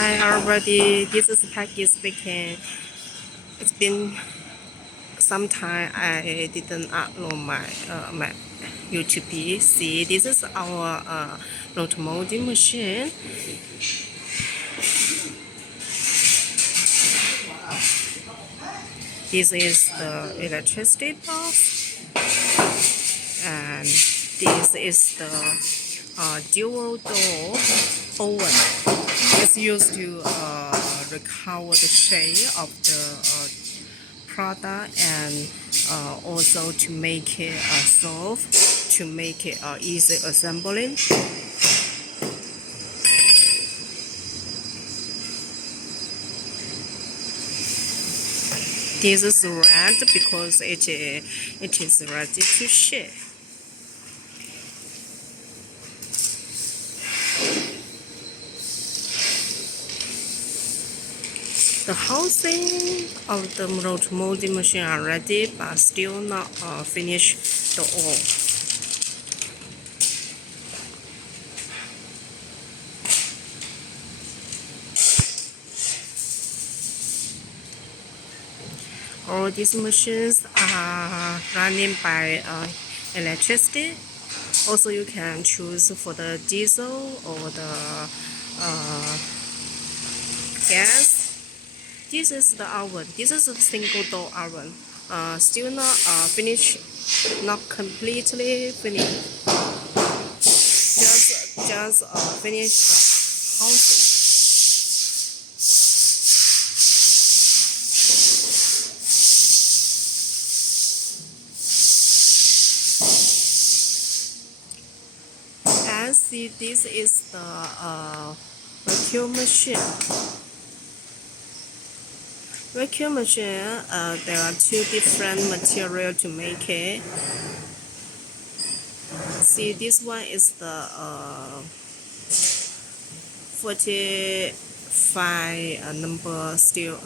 Hi everybody, this is Peggie speaking. It's been some time I didn't upload my YouTube. See, this is our rotomolding machine. This is the electricity box, and this is the dual door oven. It's used to recover the shape of the product, and also to make it soft, to make it easy assembling. This is red because it is ready to ship. The housing of the rotomolding machine are ready, but still not finished the all. All these machines are running by electricity. Also, you can choose for the diesel or the gas. This is the oven. This is a single door oven. Still not finished, not completely finished. Just finished the housing. And see, this is the vacuum machine. Vacuum machine, there are two different materials to make it. See, this one is the 45 number steel.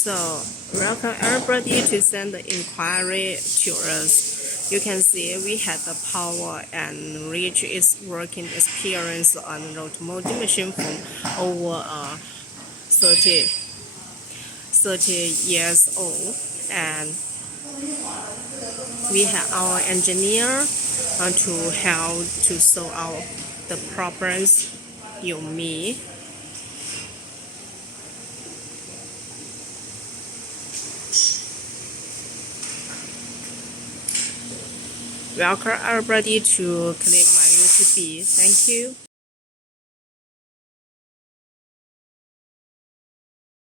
So, welcome everybody to send the inquiry to us. You can see we have the power and reach its working experience on rotomolding machine from over 30 years old, and we have our engineer to help to solve out the problems you meet. Welcome everybody to click my YouTube. Thank you.